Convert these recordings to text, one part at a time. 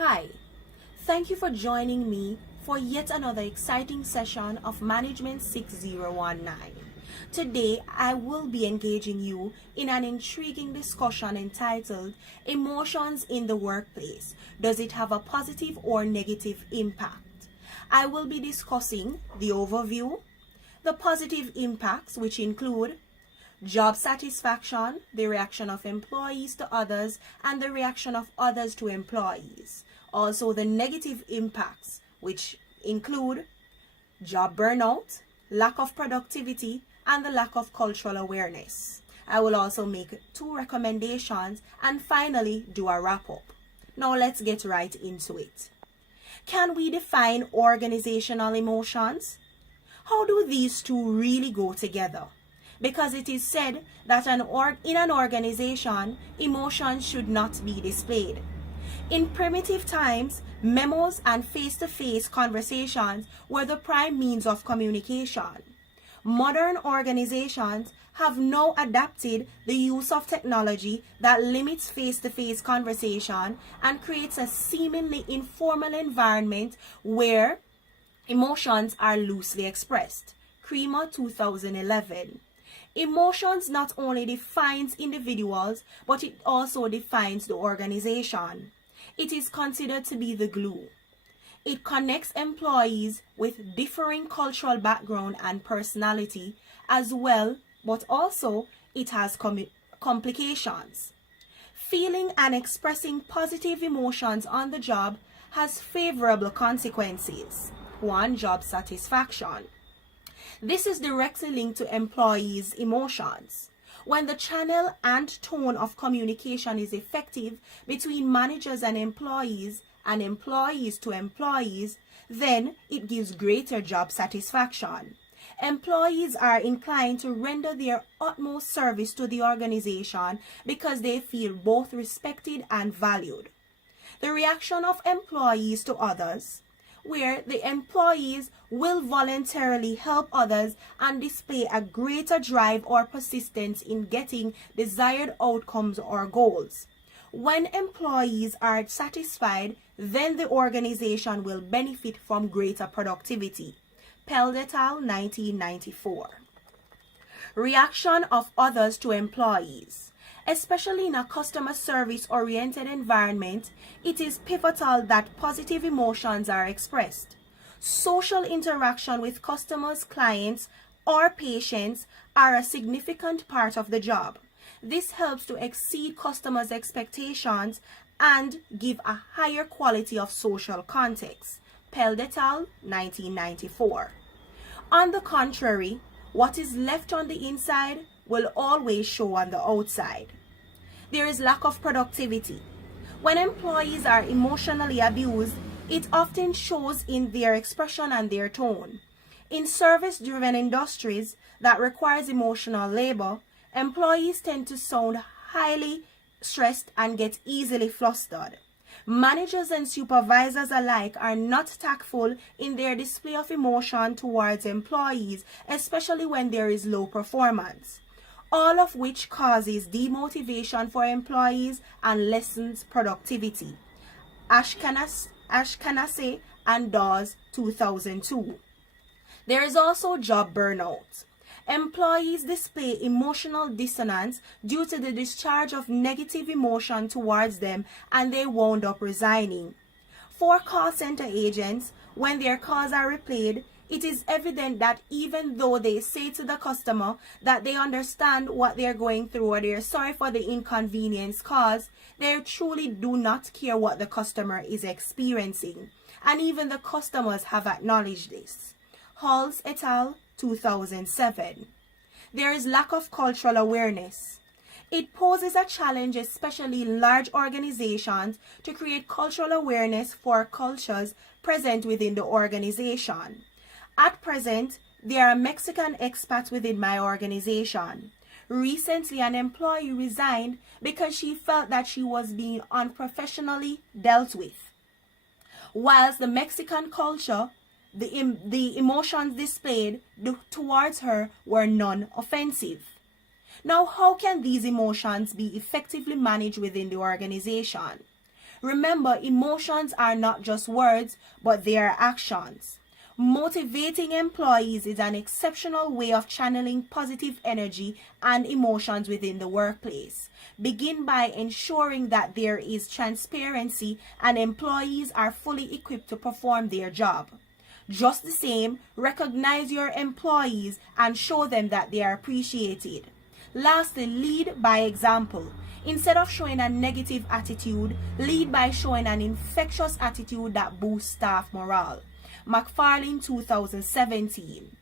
Hi, thank you for joining me for yet another exciting session of Management 6019. Today, I will be engaging you in an intriguing discussion entitled Emotions in the Workplace. Does it have a positive or negative impact? I will be discussing the overview, the positive impacts, which include job satisfaction, the reaction of employees to others, and the reaction of others to employees. Also, the negative impacts, which include job burnout, lack of productivity, and the lack of cultural awareness. I will also make 2 recommendations and finally do a wrap up. Now let's get right into it. Can we define organizational emotions? How do these two really go together? Because it is said that in an organization, emotions should not be displayed. In primitive times, memos and face-to-face conversations were the prime means of communication. Modern organizations have now adapted the use of technology that limits face-to-face conversation and creates a seemingly informal environment where emotions are loosely expressed. Creamer 2011. Emotions not only defines individuals, but it also defines the organization. It is considered to be the glue. It connects employees with differing cultural background and personality as well, but also it has complications. Feeling and expressing positive emotions on the job has favorable consequences. 1. Job satisfaction. This is directly linked to employees' emotions. When the channel and tone of communication is effective between managers and employees to employees, then it gives greater job satisfaction. Employees are inclined to render their utmost service to the organization because they feel both respected and valued. The reaction of employees to others, where the employees will voluntarily help others and display a greater drive or persistence in getting desired outcomes or goals. When employees are satisfied, then the organization will benefit from greater productivity. Peld et al. 1994. Reaction of others to employees. Especially in a customer service-oriented environment, it is pivotal that positive emotions are expressed. Social interaction with customers, clients, or patients are a significant part of the job. This helps to exceed customers' expectations and give a higher quality of social context. Peld et al. 1994. On the contrary, what is left on the inside will always show on the outside. There is lack of productivity. When employees are emotionally abused, it often shows in their expression and their tone. In service-driven industries that requires emotional labor, employees tend to sound highly stressed and get easily flustered. Managers and supervisors alike are not tactful in their display of emotion towards employees, especially when there is low performance, all of which causes demotivation for employees and lessens productivity. Ashkenazi and Dawes 2002. There is also job burnout. Employees display emotional dissonance due to the discharge of negative emotion towards them, and they wound up resigning. For call center agents, when their calls are replayed, it is evident that even though they say to the customer that they understand what they're going through or they're sorry for the inconvenience caused, they truly do not care what the customer is experiencing. And even the customers have acknowledged this. Halls et al. 2007. There is lack of cultural awareness. It poses a challenge, especially in large organizations, to create cultural awareness for cultures present within the organization. At present, there are Mexican expats within my organization. Recently, an employee resigned because she felt that she was being unprofessionally dealt with. Whilst the Mexican culture, the emotions displayed towards her were non-offensive. Now, how can these emotions be effectively managed within the organization? Remember, emotions are not just words, but they are actions. Motivating employees is an exceptional way of channeling positive energy and emotions within the workplace. Begin by ensuring that there is transparency and employees are fully equipped to perform their job. Just the same, recognize your employees and show them that they are appreciated. Lastly, lead by example. Instead of showing a negative attitude, lead by showing an infectious attitude that boosts staff morale. McFarlane 2017.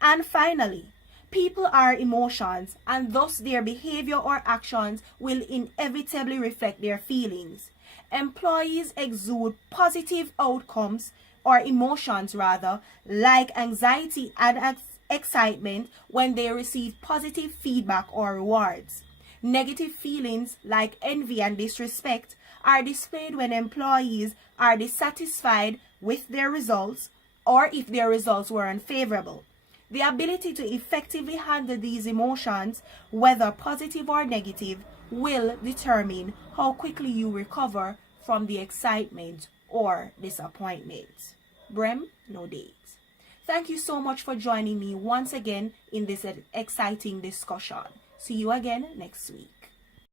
And finally, people are emotions, and thus their behavior or actions will inevitably reflect their feelings. Employees exude positive outcomes or emotions rather, like anxiety and excitement when they receive positive feedback or rewards. Negative feelings like envy and disrespect are displayed when employees are dissatisfied with their results or if their results were unfavorable. The ability to effectively handle these emotions, whether positive or negative, will determine how quickly you recover from the excitement or disappointment. Brem, no date. Thank you so much for joining me once again in this exciting discussion. See you again next week.